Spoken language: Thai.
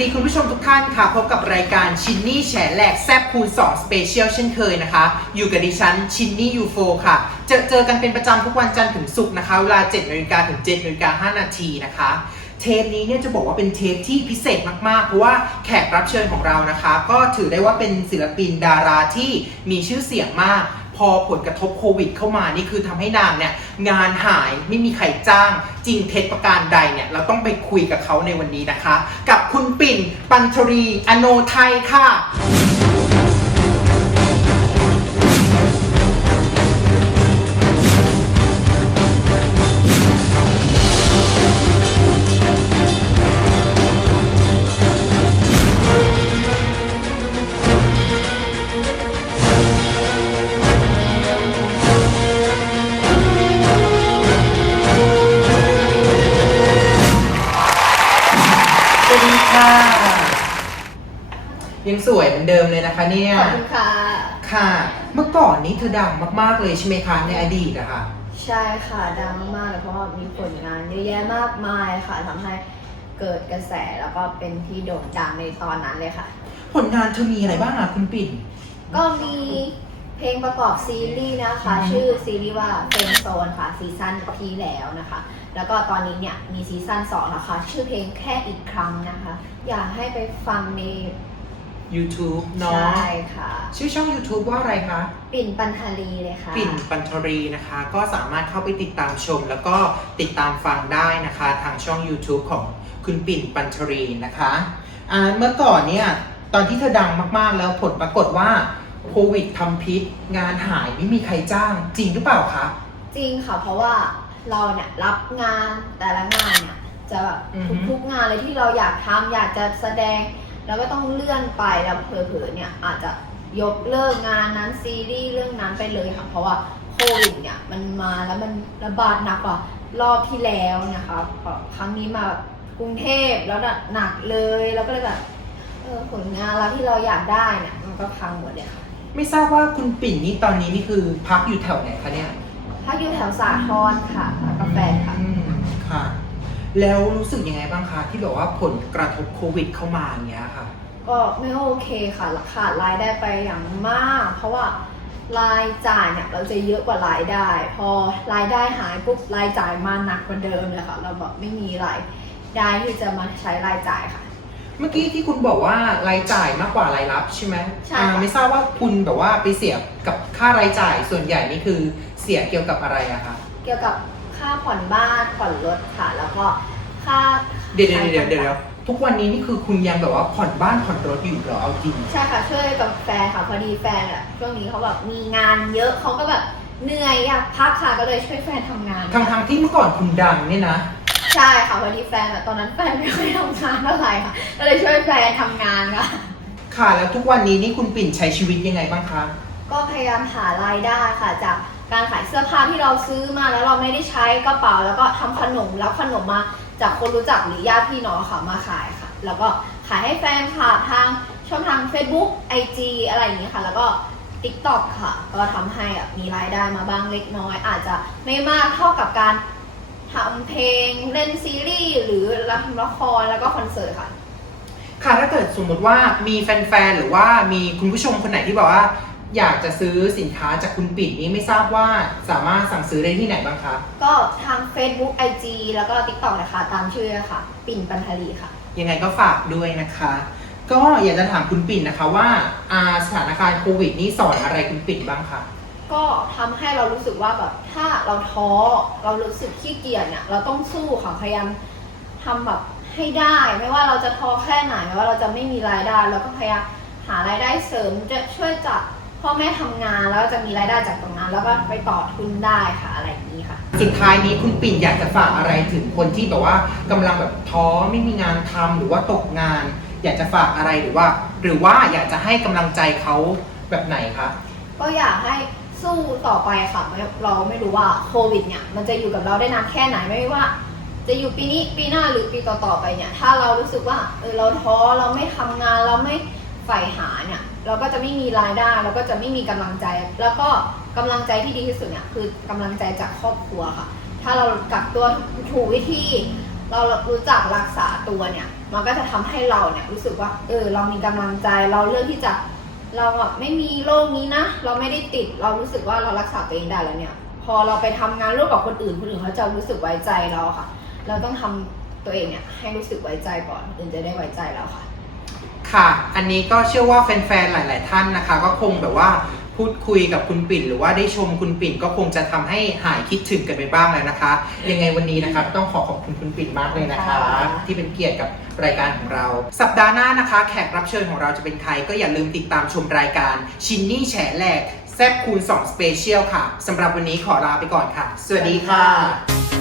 ดีคุณผู้ชมทุกท่านค่ะ พบกับรายการชินนี่แฉแหลกแซบคูณ2สเปเชียลเช่นเคยนะคะ อยู่กับดิฉันชินนี่ยูโฟค่ะ เจอเจอกันเป็นประจำทุกวันจันทร์ถึงศุกร์นะคะ เวลา7นาฬิกาถึง7นาฬิกา5นาทีนะคะ เทปนี้เนี่ยจะบอกว่าเป็นเทปที่พิเศษมากๆ เพราะว่าแขกรับเชิญของเรานะคะ ก็ถือได้ว่าเป็นศิลปินดาราที่มีชื่อเสียงมาก พอผลกระทบโควิดเข้ามานี่คือทำให้นางเนี่ยงานหายไม่มีใครจ้าง จริงเท็จประการใดเนี่ยเราต้องไปคุยกับเขาในวันนี้นะคะ กับคุณปิ่นปันทรีอโนไทยค่ะ ยังสวยเหมือนเดิมเลยนะคะเนี่ย ขอบคุณค่ะ ค่ะ เมื่อก่อนนี้เธอดังมากๆเลยใช่ไหมคะในอดีตอะค่ะ ใช่ค่ะดังมากๆเลยเพราะว่ามีผลงานเยอะแยะมากมายค่ะทำให้เกิดกระแสแล้วก็เป็นที่โด่งดังในตอนนั้นเลยค่ะ ผลงานเธอมีอะไรบ้างอะคุณปิ่น ก็มีเพลงประกอบซีรีส์นะคะ อืม ชื่อซีรีส์ว่าเฟนโซนค่ะซีซั่นที่แล้วนะคะ แล้วก็ตอนนี้เนี่ยมีซีซั่นสองนะคะชื่อเพลงแค่อีกครั้งนะคะ อยากให้ไปฟังใน YouTube เนาะใช่ค่ะ ชื่อช่อง YouTube ว่าอะไรคะ ปิ่นปันธารีเลยค่ะ ปิ่นปันทรีนะคะ ก็สามารถเข้าไปติดตามชม แล้วก็ติดตามฟังได้นะคะ ทางช่อง YouTube ของคุณปิ่นปันทรีนะคะอ่าเมื่อก่อนเนี่ย ตอนที่เธอดังมากๆ แล้วผลปรากฏว่าโควิดทำพิษ งานหายไม่มีใครจ้างจริงหรือเปล่าคะ จริงค่ะ เพราะว่าเราเนี่ยรับงานแต่ละงานเนี่ยจะแบบอือฮึ ทุกๆงานเลยที่เราอยากทำอยากจะแสดง แล้วก็ต้องเลื่อนไปแล้วเผลอๆเนี่ยอาจจะยกเลิกงานนั้นซีรีส์เรื่องนั้นไปเลยค่ะ เพราะว่าโควิดเนี่ยมันมาแล้วมันระบาดหนักกว่ารอบที่แล้วนะคะเพราะครั้งนี้มาแบบกรุงเทพแล้วหนักเลยแล้วก็เลยแบบเออผลงานเราที่เราอยากได้เนี่ยมันก็พังหมดเลยค่ะไม่ทราบว่าคุณปิ่นนี่ตอนนี้นี่คือพักอยู่แถวไหนคะเนี่ยถ้าอยู่แถวสาทรค่ะกาแฟค่ะอืมค่ะ แล้วรู้สึกยังไงบ้างคะที่แบบว่าผลกระทบโควิดเข้ามาอย่างเงี้ยค่ะ ก็ไม่โอเคค่ะขาดรายได้ไปอย่างมาก เพราะว่ารายจ่ายเนี่ยเราจะเยอะกว่ารายได้ พอรายได้หายปุ๊บรายจ่ายมาหนักกว่าเดิมเลยค่ะ เราแบบไม่มีรายได้ที่จะมาใช้รายจ่ายค่ะ เมื่อกี้ที่คุณบอกว่ารายจ่ายมากกว่ารายรับใช่ไหมใช่อ่าค่ะไม่ทราบว่าคุณแบบว่าไปเสียกับค่ารายจ่ายส่วนใหญ่นี่คือเสียเกี่ยวกับอะไรอะคะ เกี่ยวกับ ค่าผ่อนบ้านผ่อนรถค่ะ แล้วก็ค่าเดี๋ยวเดี๋ยวเดี๋ยวเดี๋ยวทุกวันนี้นี่คือคุณยังแบบว่าผ่อนบ้านผ่อนรถอยู่เหรอเอาจริง ใช่ค่ะช่วยกับแฟนค่ะพอดีแฟนอะช่วงนี้เขาแบบมีงานเยอะเขาก็แบบเหนื่อยอยากพักค่ะก็เลยช่วยแฟนทำงานทางทางๆที่เมื่อก่อนคุณดังเนี่ยนะ ใช่ค่ะพอดีแฟนอะตอนนั้นแฟนไม่ค่อยทำงานเท่าไหร่ค่ะ ก็เลยช่วยแฟนทำงานค่ะค่ะแล้วทุกวันนี้นี่คุณปิ่นใช้ชีวิตยังไงบ้างคะ ก็พยายามหารายได้ค่ะจาก การขายเสื้อผ้าที่เราซื้อมาแล้วเราไม่ได้ใช้กระเป๋า แล้วก็ทำขนมแล้วขนมมาจากคนรู้จักหรือญาติพี่น้องค่ะมาขายค่ะ แล้วก็ขายให้แฟนค่ะทางช่องทาง Facebook IG อะไรอย่างนี้ค่ะ แล้วก็ TikTok ค่ะ ก็ทำให้อะมีรายได้มาบ้างเล็กน้อย อาจจะไม่มากเท่ากับการทำเพลงเล่นซีรีส์หรือรับละครแล้วก็คอนเสิร์ตค่ะ ค่ะถ้าเกิดสมมติว่ามีแฟนๆ หรือว่ามีคุณผู้ชมคนไหนที่บอกว่า อยากจะซื้อสินค้าจากคุณปิ่นนี้ไม่ทราบว่าสามารถสั่งซื้อได้ที่ไหนบ้างคะ ก็ทาง Facebook IG แล้วก็ TikTok นะคะ ตามชื่อเลยค่ะ ปิ่นปันธลีค่ะ ยังไงก็ฝากด้วยนะคะ ก็อยากจะถามคุณปิ่นนะคะว่าอาสถานการณ์โควิดนี้สอนอะไรคุณปิ่นบ้างคะ ก็ทำให้เรารู้สึกว่าแบบถ้าเราท้อเรารู้สึกขี้เกียจเนี่ยเราต้องสู้ค่ะพยายามทำแบบให้ได้ ไม่ว่าเราจะท้อแค่ไหนไม่ว่าเราจะไม่มีรายได้เราก็พยายามหารายได้เสริมจะช่วยจาก พ่อแม่ทำงานแล้วจะมีรายได้จากตรงนั้น แล้วก็ไปต่อทุนได้ค่ะอะไรอย่างนี้ค่ะ สุดท้ายนี้คุณปิ่นอยากจะฝากอะไรถึงคนที่แบบว่ากำลังแบบท้อไม่มีงานทำหรือว่าตกงาน อยากจะฝากอะไรหรือว่า หรือว่าอยากจะให้กำลังใจเขาแบบไหนคะก็อยากให้สู้ต่อไปค่ะไม่เราไม่รู้ว่าโควิดเนี่ยมันจะอยู่กับเราได้นานแค่ไหนไม่ว่า จะอยู่ปีนี้ปีหน้าหรือปีต่อๆไปเนี่ย ถ้าเรารู้สึกว่าเออเราท้อเราไม่ทำงานเราไม่ใฝ่หาเนี่ย เราก็จะไม่มีรายได้ เราก็จะไม่มีกำลังใจ แล้วก็กำลังใจที่ดีที่สุดเนี่ยคือกำลังใจจากครอบครัวค่ะ ถ้าเรากักตัวถูกวิธี เรารู้จักรักษาตัวเนี่ย มันก็จะทำให้เราเนี่ยรู้สึกว่าเออเรามีกำลังใจเราเลือกที่จะเราอะไม่มีโรคนี้นะ เราไม่ได้ติดเรารู้สึกว่าเรารักษาตัวเองได้แล้วเนี่ย พอเราไปทำงานร่วมกับคนอื่นคนอื่นเขาจะรู้สึกไว้ใจเราค่ะ เราต้องทำตัวเองเนี่ยให้รู้สึกไว้ใจก่อนอื่นจะได้ไว้ใจเราค่ะ ค่ะ อันนี้ก็เชื่อว่าแฟนๆ หลาย ๆ ท่านนะคะ ก็คงแบบว่าพูดคุยกับคุณปิ่น หรือว่าได้ชมคุณปิ่นก็คงจะทำให้หายคิดถึงกันไปบ้างแล้วนะคะ ยังไงวันนี้นะคะต้องขอขอบคุณคุณปิ่นมากเลยนะคะ ค่ะ ที่เป็นเกียรติกับรายการของเรา สัปดาห์หน้านะคะ แขกรับเชิญของเราจะเป็นใคร ก็อย่าลืมติดตามชมรายการชินนี่แฉแหลกแซบคูณ2สเปเชียลค่ะสำหรับวันนี้ขอลาไปก่อนค่ะ สวัสดีค่ะ